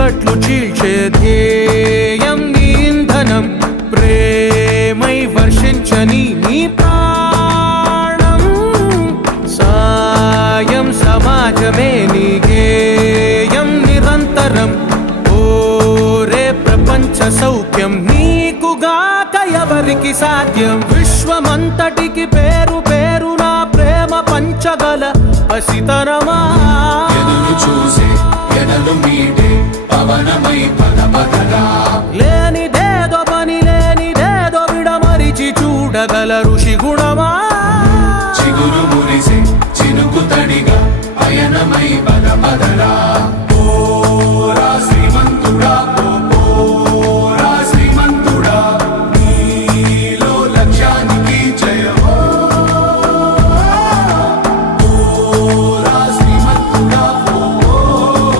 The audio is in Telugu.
చీకట్లు చీల్చే ధ్యేయం నీ ఇంధనం ప్రేమై వర్షించని నీ ప్రాణం సాయం సమాజమే నీ గేయం నిరంతరం ఓరే ప్రపంచ సౌఖ్యం నీకుగాక ఎవరికి సాధ్యం విశ్వమంతటికి పేరు పేరు నా ప్రేమ పంచగల పసితరమా ఎదురు చూసే ఎదలు మీటే పవనమై పద పదరా లేనిదేదో పని లేనిదేదో విడమరిచి చూడగల ఋషి గుణమా చిగురు మురిసే చినుకు తడిగా పయనమై పద పదరా